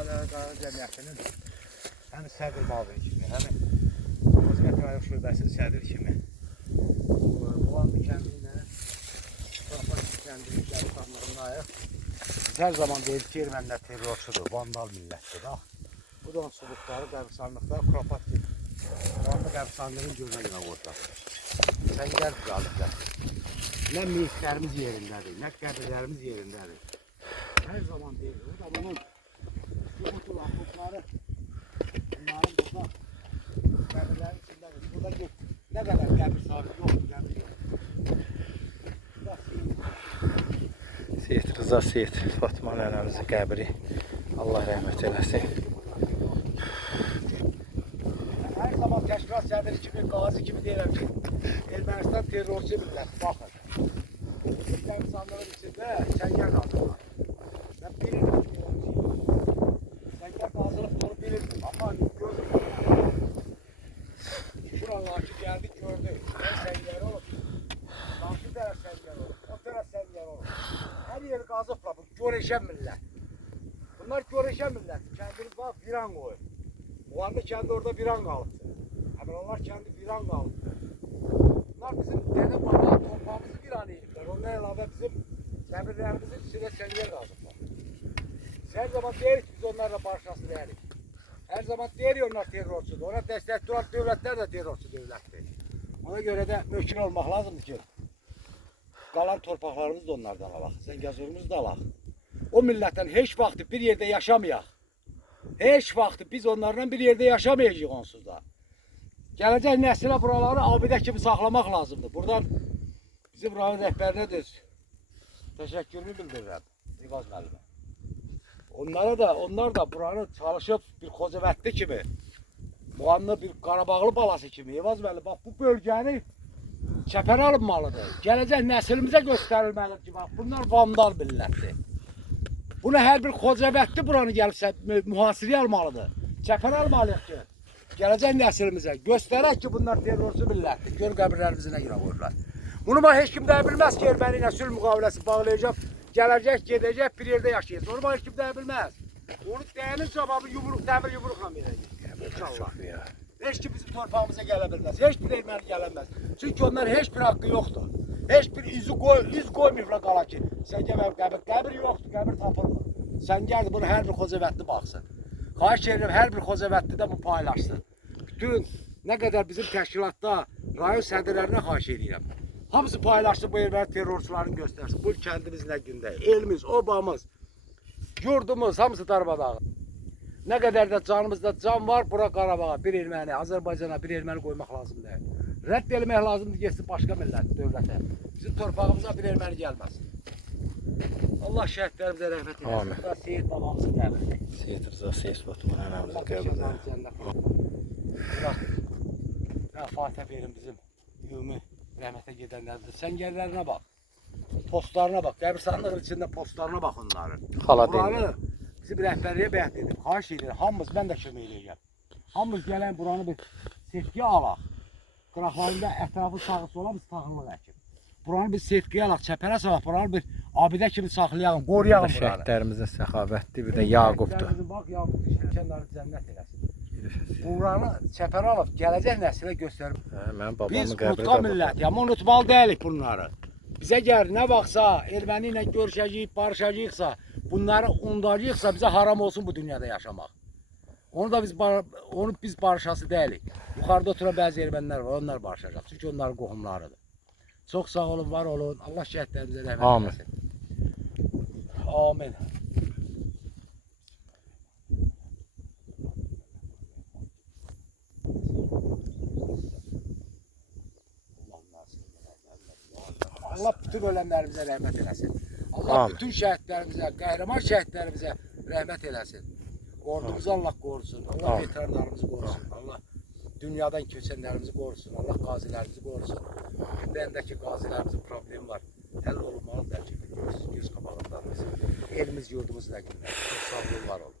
Qara Cəmiyyətinin həm sədr müavini kimi, həm Hizmət Rayon Şöbəsinin sədri kimi Bulandı kəndi ilə Torpaq kəndinin işləri tanımlarındayıq. Biz hər zaman deyirik ki, ermənilər terrorçudur, vandal millətdir. Bu da onsuzluqları qəbirstanlıqda Kropatik Vanlı qəbirstanlığın gözünə görə qoydular. Səngər düzəltdilər. Nə meyitlərimiz yerindədir, nə qəbirlərimiz yerindədir. Her zaman değil. O da bunun yuhutu lahmutları bunların burada qəbirlərin içindədir. Burada ne kadar qəbir sahibi yoxdur, qəbir yox. Seyit Rıza Seyit Fatma nənəmizin qəbri. Allah rəhmət eləsin. Her zaman təşkilat sədri kimi, qazi kimi deyirəm ki, Ermənistan terrorçu millət. Baxın. İnsanların içində səngər qazılır. Ben bilirdim ki, səngər qazılıb bunu bilirdim. Ama gördüm. Şuralar ki geldik gördük. Ben səngər olub. Karşı tərəf səngər olub. O tərəf səngər olub. Her yeri qazıblar. Bu görəşən millət. Bunlar görəşən millət. Kendiniz bak viran koyur. O anda kendi orada viran kalıbdı. Hemen onlar kendi viran kalıbdı. Bunlar bizim dede baba torpağımızı viran edipler. Ondan əlavə bizim qəbirlərimizin içində səngər qazıblar. Her zaman deyirik biz onlarla barışası deyirik. Her zaman deyirik onlar terrorçudur. Ona destek duran devletler de terrorçu devlettir. Ona göre de mümkün olmak lazımdır ki kalan torpaqlarımız da onlardan alaq. Zəngəzurumuz da alaq. O milletten hiç vakti bir yerde yaşamayaq. Hiç vakti biz onlarla bir yerde yaşamayacağıq onsuz da. Gələcək nəslə buraları abidə kimi saxlamaq lazımdır. Buradan bizim rayon rəhbərinə də təşəkkürümü bildirirəm. İvaz müəllimə. Onlar da buranı çalışıb bir Xocavəndli kimi, Muğanlı bir Qarabağlı balası kimi. İvaz müəllim, bax bu bölgəni çəpərə alınmalıdır. Gələcək nəslimizə göstərilməlidir ki, bax bunlar vandal millətdir. Bunu hər bir Xocavəndli buranı gəlibsə mühasirəyə almalıdır. Çəpərə almalıyıq ki, gələcək nəslimizə göstərək ki, bunlar terrorçu millətdir. Gör qəbirlərimizə nə görə qoyurlar. Bunu heç kim də bilməz ki, erməni ilə sülh müqaviləsi bağlayacaq. Gələcək, gedəcək, bir yerdə yaşayacaq. Onu heç kim də bilməz. Onu dəyənin cavabı yumruq, dəmir yumruqla verəcək. İnşallah. Heç kim bizim torpağımıza gələ bilməz. Heç bir erməni gəlməz. Çünki onlar heç bir haqqı yoxdur. Heç bir iz qoymayıblar qala ki. Sən gəl qəbir yoxdur, qəbir tapılmır. Sən gəl bunu hər bir Xocavəndli baxsın. Xahiş edirəm hər bir Xocavəndli də bu paylaşsın. Bütün nə qədər bizim təşkilatda rayon sədrlərinə xahiş edirəm. Hamısı paylaşdı bu erməni terrorçularını göstərsin. Bu kəndimiz nə gündə, elimiz, obamız, yurdumuz hamısı darmadağın. Nə qədər də canımızda can var, bura Qarabağa bir erməni, Azərbaycana bir erməni qoymaq lazım deyil. Rədd eləmək lazımdır, geçsin başqa millət, dövlətə. Bizim torpağımıza bir erməni gəlməsin. Allah şəhidlərimizə rəhmət eləsin. Amin. Bu da Seyit babamızın qəbridir. Seyit Rıza Seyit Fatma nənəmizin qəbridir. Fatih verin bizim ümumi rəhmətə gedənlərimizə. Səngərlərinə bax, postlarına bax, qəbirstanlığın içində postlarına bax onların. Buranı bizim rəhbərliyə bəhd edib, xahiş edir, hamımız, mən də kömək eləyəcəm. Hamımız gələn buranı bir setkiyə alaq. Qıraqlarında ətrafı sağı sola biz taxılıq əkib. Buranı bir setkiyə alaq, çəpərə salaq, buranı bir abidə kimi saxlayalım, qoruyalım buranı. Şəhidlərimizin səxavətli, bir də Yaqubdur. Bax, Yaqub işlənləri cənnət eləsin. Buranı çəpərə alıb, gələcək nəsilə göstərib. Mənim babamın Biz qəbri qurtqa millət, amma unutmalı deyilik bunları. Bizə gəlir, nə vaxtsa erməni ilə görüşəcəyik, barışacaqsa, bunları unudacaqsa bizə haram olsun bu dünyada yaşamaq. Onu biz barışası deyilik. Yuxarıda oturan bəzi ermənilər var, onlar barışacaq. Çünki onların qohumlarıdır. Çox sağ olun, var olun. Allah şəhidlərimizə rəhmət eləsin. Amin. Allah bütün ölənlərimizə rəhmət eləsin. Allah bütün şəhidlərimizə, qəhrəman şəhidlərimizə rəhmət eləsin. Ordumuzu Allah qorusun. Allah veteranlarımızı qorusun. Allah dünyadan köçənlərimizi qorusun. Allah qazilərimizi qorusun. Bəndəki qazilərimizin problemi var. Həll olunmalı dərəcədə göz qabağındadır. Elimiz, yurdumuz nə günlər. Sağ olun, var olun.